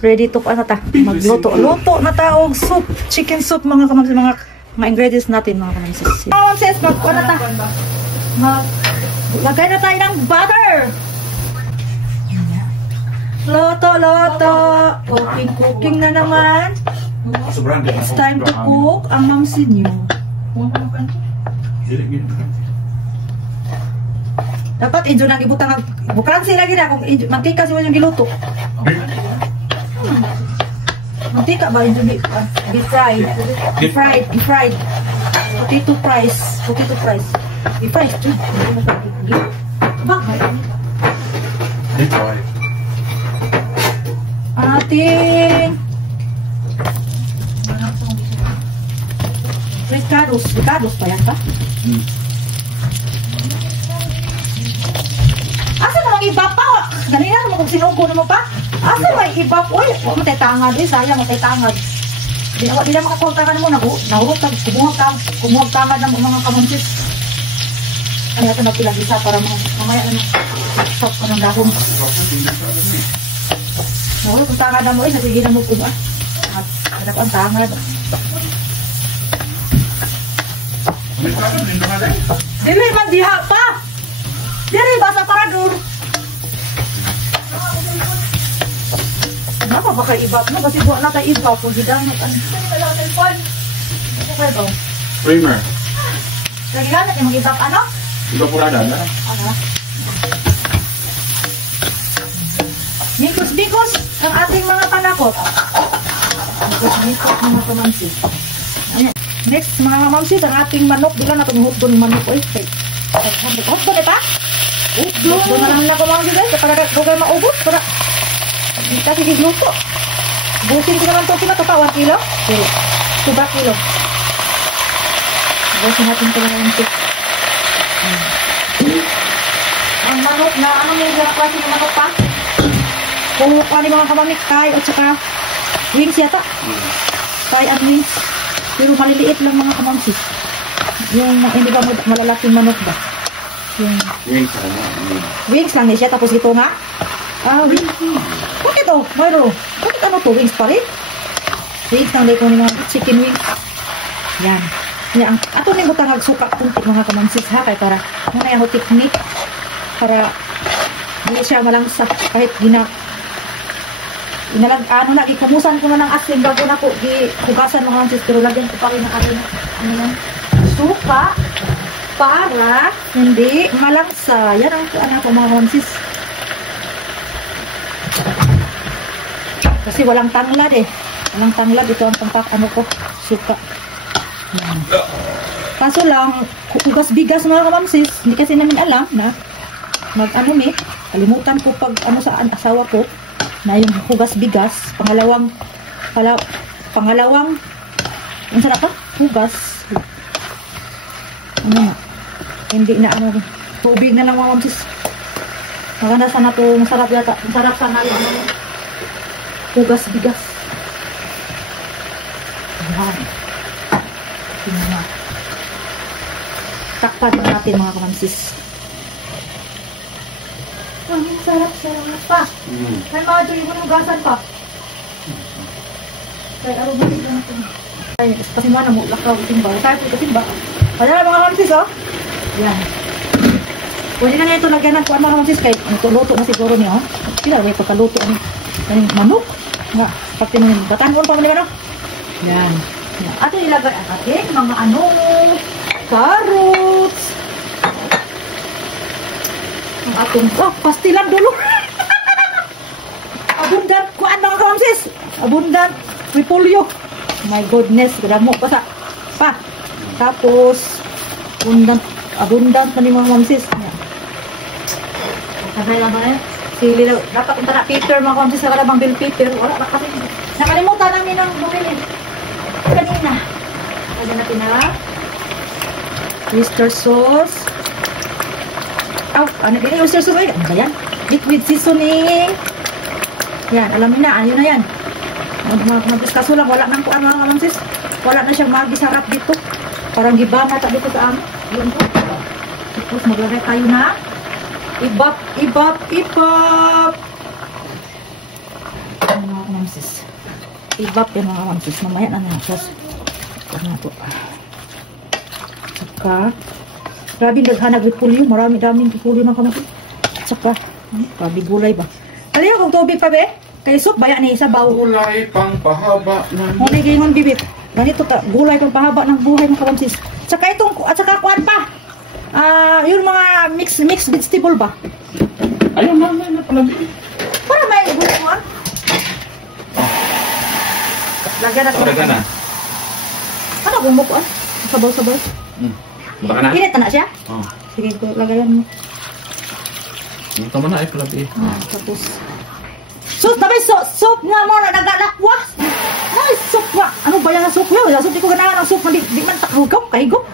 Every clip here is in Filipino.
ready to ano ta, magluto. Luto na ta og soup, chicken soup mga kamamsis, mga ingredients natin mga kamamsis. Kamamsis, ano ta? Lagay na tayo ng butter. Loto. Cooking na naman. It's time to cook ang mamsi niyo. Dapat injo nang ibutang bukan sila lagi na kung mantika sila yung giluto. Mantika ba injo fried. Potato fries. I-fried. Bakit? Ating Ricardos pa yan pa? Asa namang iba pa? Ganina naman kung sinugo naman pa? Asa may iba po? Uy, matay-tangad eh, sayang matay-tangad. Di na makakulta ka naman, nahurot ka, kumuhag tangad ng mga kamamsis. Ano ito napilagisa para mamaya stop ka ng dahon. Nahurot kung tangad na mo eh, natigil na mo kung at hanap ang tangad. Dili man diha pa. Dili ba sa parador? Apa baka ibat mo kasi buwan na tayo iba po gidanot ano. Okay ba? Primer. Lagi ganit yung mag-ibak ano? Iba purada na. Ano? Bikos ang ating mga panakot. Bikos mga kamansi. Next mga mamsis ang ating manok. Di ka na itong hotdog manok. Uy, hotdog ito? Hotdog na naman ako mamsis guys. Para kaya maubos. Para kasi gigluto. Busin ko naman ito. Sino ito pa? 1 kilo? 2 kilo. Busin natin ito naman ito. Ang manok na ano may klase ng manok pa? Kung ano mga kamamik kay at saka wings yata. Kay at wings. Pero maliliit lang mga kamamsis. Yung hindi ba malalaking manok ba? Yung wings lang niya siya. Tapos ito nga. Wings. Bakit o? Mayro. Bakit ano to? Wings pa rin? Wings lang dito ng mga chicken wings. Yan. Yan. Ato nang butang nagsuka kunti mga kamamsis ha. Kaya para muna yung technique. Para hindi siya malangsa. Kahit ano na, ikumusan ko na ng asin bago na po hugasan mga kamamsis, pero lagyan ko pa rin ng suka para hindi malangsa. Yan ang ano ko mga kamamsis. Kasi walang tanglad eh. Walang tanglad, ito ang suka. Kaso lang, hugas-bigas mga kamamsis, hindi kasi namin alam na kalimutan ko pag sa asawa ko na yung hugas bigas, pangalawang ang sarap pa, hugas hindi na tubig na lang mga mamsis. Maganda sana to, masarap yata, masarap sana yung hugas bigas. Yan, takpan natin mga kamamsis. Ang sarap-sarap pa. May mga tuloy mo ng gasan pa. Kaya araw ba ito natin? Ay, kasi mga namulakaw timba. Kaya po ito timba. Kaya mga kamsis oh. Yan. Pwede na nga ito lagyan ng kuwan mga kamsis. Kaya luto na siguro niya oh. Sila may pagkaluto ang manok. Nga, pati nung batangon pa mo naman oh. Yan. At ilagay ang ating mga carrots. Ang ating pastilan dulo. Abundant kuan mga kamamsis. Abundant repolyo. My goodness, gadamo pa pa. Tapos abundant na ni mga kamamsis. Kasay lang ba eh? Sili daw. Dapat intara Peter mga kamamsis sa kalabang bill Peter. Wala na kasi. Nakalimutan namin ang bumili. Kanina. Lagyan natin na oyster sauce. Ano din yung oyster sauce? Ano ba yan? Liquid seasoning. Yan, alam niyo na. Ayun na yan. Kaso lang, wala nang kuan mga kamamsis. Wala na siyang magisarap dito. Parang gibana ta dito sa amin. Yun po. Tapos maglagay tayo na ibap. Mga kamamsis. kamamsis. I-vap yan mga kamamsis. Mamaya na natas. Ano po. Saka, grabe naghanag repulyo. Daming repulyo mga kamamsis. Saka, grabe gulay ba? Aliyo kung tubig pa be? Kaya soup baya ni isa baw. Gulay pang pahaba ng... Muna gingon bibip. Ganito ka, gulay pang pahaba ng buhay mga kamamsis. Saka itong, at saka kuwan pa. Yung mga mixed vegetable ba? Ayun na pala. Para may gustuhan. Lagyan natin. Lagyan na. Ano bumukuan? Sabaw-sabaw. Baka na? Init na siya? Oo. Sige, lagayan mo. Ito mo na ay pala. Tapos. Soup, tabay soup nga mo na nagalakwa. Ay, soup wa. Ano ba yan ang soup? Yung soup, di ko ganahan ang soup. Di man takhugaw, kahigop.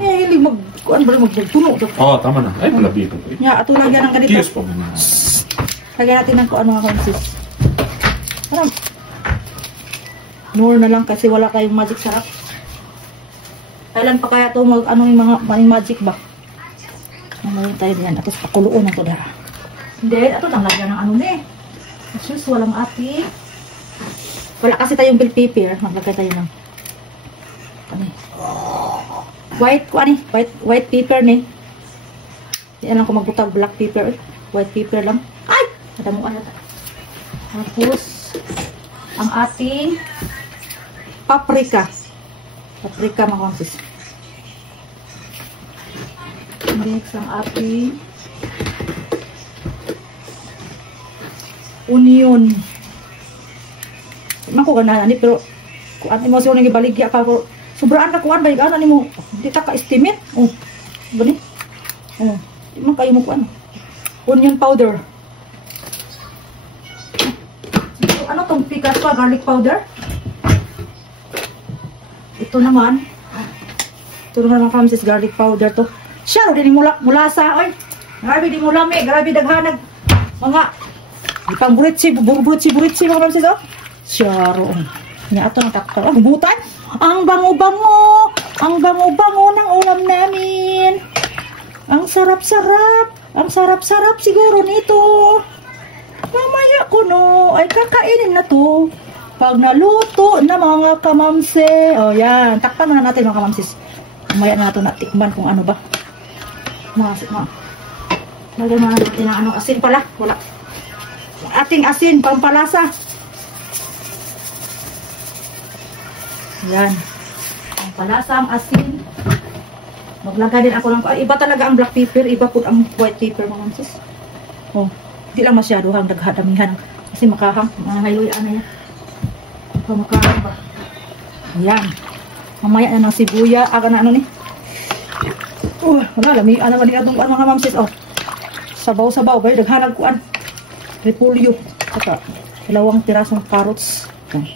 Eh, hilig kuan ba magtuno. Oo, tama na. Ay pala dito. Ya, ato lagyan ng ganito. Kiyos pa muna. Lagyan natin ng ano mga kansis. Parang Nor na lang kasi wala tayong magic sarap. Kailan pa kaya ito yung mga magic ba? Ngayon tayo diyan. Tapos pakuluon na ito dara. Hindi, ito lang lagyan ng ano eh. Sus, walang ati. Wala kasi tayong bell pepper. Maglagay tayo ng ano white pepper ni. Yan lang kung magbutag black pepper. White pepper lang. Ay! Nadamuan na. Tapos ang ating paprika. Paprika mga konsis. Next ang ating onion. Man ko ganahan ni pero kuan emosyon nga baligya ka ko. Sobraan ka kuan bay ana nimo. Di ta ka estimate. Oh. Gani. Oh. Di man kayo mo kuan. Onion powder. Ano tong pikas pa garlic powder? Ito naman. Ito naman mga kamsis garlic powder to. Siya rin mulasa oy. Grabe di mulami, grabe daghanag mga ipang buritsi mga kamsis oh. Siya ron. Nya ato ang takto. Ang butan. Ang bango-bango ng ulam namin. Ang sarap-sarap. Ang sarap-sarap siguro nito. Mamaya ko no, ay kakainin na to. Pag naluto na mga kamamse. O yan, takpan na natin mga kamamsis. Mamaya na natin natikman kung ano ba. Lagyan na natin ang ano, asin pala. Wala. Ating asin, pampalasa. Yan. Pampalasa ang asin. Maglagay din ako ng, iba talaga ang black pepper, iba po ang white pepper mga kamamsis. Oh. Hindi lang masyado hang naghadamihan kasi makahang mga hayoyan na yan. Makahang ba? Ayan. Mamaya na ng sibuya. Aga na ano ni? Wala lami. Ano ba itong mga mamsis? Oh. Sabaw-sabaw. Bayo naghanag kuan. Repulyo. Saka 2 pirasong carrots. Ayan.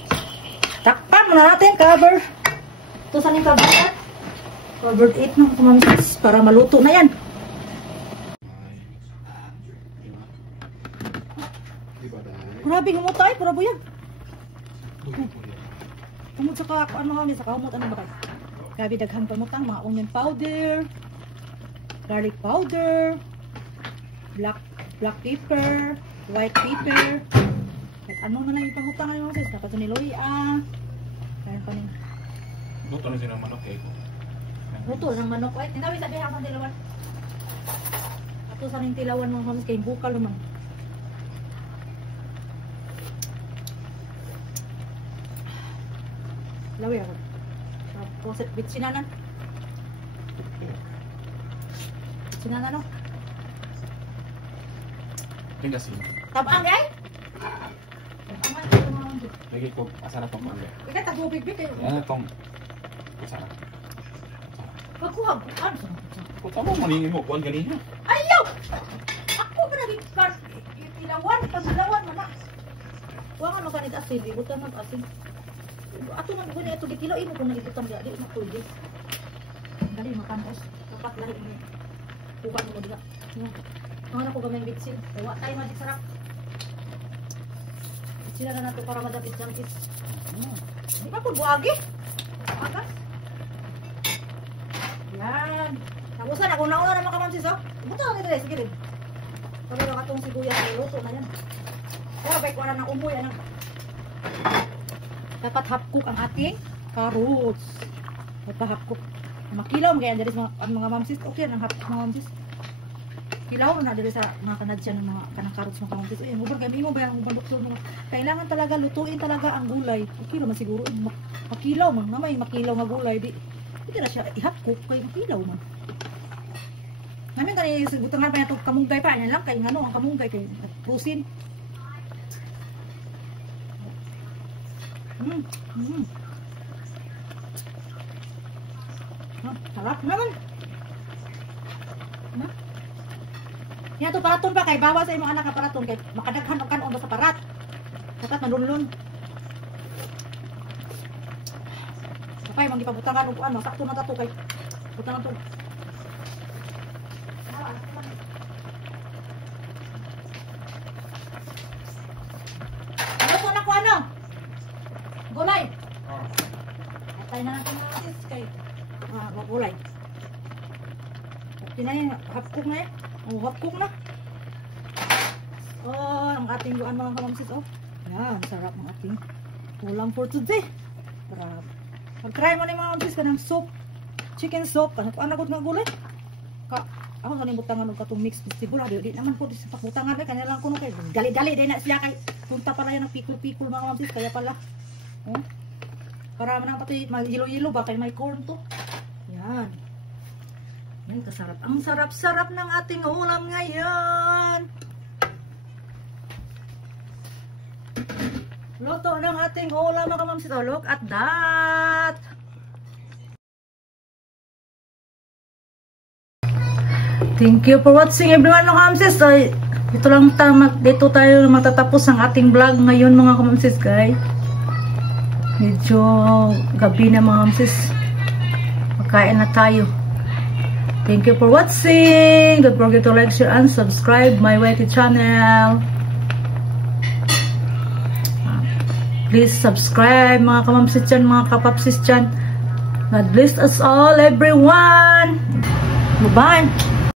Takpan muna natin. Cover. Ito saan yung cover yan? Covered 8 ng mamsis para maluto na yan. Grabe humutay, grabe yan. Humut sa ano kami, sa kahumut ano ba kayo? Grabe daghang pamutang, mga onion powder, garlic powder, black pepper, white pepper. At ano na lang yung pamutang ngayon sis, dapat ito niloy kaya pa rin. Luto na siya ng manok eh. Luto ng manok, ay tinawin sabi ako ng tilawan. Ato sa rin tilawan mga mamis kay bukal naman. Lawi ako. Tapos, bitsinanan. Bitsinanan, no? Tingnan siya. Tabang, eh? Lagi ko, asarap ang mga. Ika, tagubig-big kayo. Yan itong asarap. Pagkuha, ano sa Kung tama maningin mo, kuwan ganina. ayaw! Ako ba nag-ikas? Ilawan, pag-ilawan, mana. Huwag ano ka nag-asin, ibutan mag-asin. Ato man guni ato gitilo imo kung nagibutang dia di na pwede. Dali makanos. Dapat lari mo. Kuha mo diha. Ano ko gamay bitsin. Wa tay magic sarap. Sila na nato para madapit-dapit. Di pa ko buagi. Aga. Yan. Tapusan ako na naman ka mamsis oh. Butang ni dire sige rin. Para katong sibuyas ay luto na yan. Kaya bay ko na ng umoy anang Dapat half cook ang ating carrots. Dapat half cook. Makilaw kaya dari mga mamsis. Okay ang half cook mga mamsis. Kilaw na dari sa mga kanadyan ng mga kanang carrots mga mamsis. Ay, ubar kami mo ba ang ubang doktor mga kailangan talaga lutuin talaga ang gulay. Okay naman siguro makilaw man na may makilaw nga gulay di. Hindi na siya i-half cook kay makilaw man. Namin kanina sigutangan pa itong kamunggay pa. Yan lang kay ano ang kamunggay kay prusin. Sarap naman. Yan to paraton pa kay bawa sa imong anak ka paraton kay makadaghan og kanon sa parat. Dapat manlunlun. Kapay man gipabutangan og ano sakto na tato kay butangan to. Ano ko ano? Gulay. Atay na natin natin kay gulay. Okay na yun. Half cook na yan. Oh, half cook na. Oh, ang ating luan mga kamamsis. Oh, yan. Sarap ng ating ulam for today. Sarap. Mag-try mo na yung mga kamamsis ka ng soup. Chicken soup. Ano ko nga gulay? Ako ganing butangan og katong mixed vegetable. Di naman po sa pakutangan kay kanila lang kuno kay gali-gali din na siya kay punta pala yan ng pikul-pikul mga kamamsis kaya pala. Oh. Para man pati mag-yelo-yelo ba kay may corn to. Yan. Yan kasarap. Ang sarap-sarap ng ating ulam ngayon. Luto ng ating ulam mga kamamsis. Look at that. Thank you for watching everyone mga kamamsis. Ito lang dito tayo matatapos ang ating vlog ngayon mga kamamsis guys. Medyo gabi na mga kamamsis. Magkain na tayo. Thank you for watching. Don't forget to like, share, and subscribe my YT channel. Please subscribe mga kamamsis dyan, mga kapapsis dyan. God bless us all everyone. Bye-bye.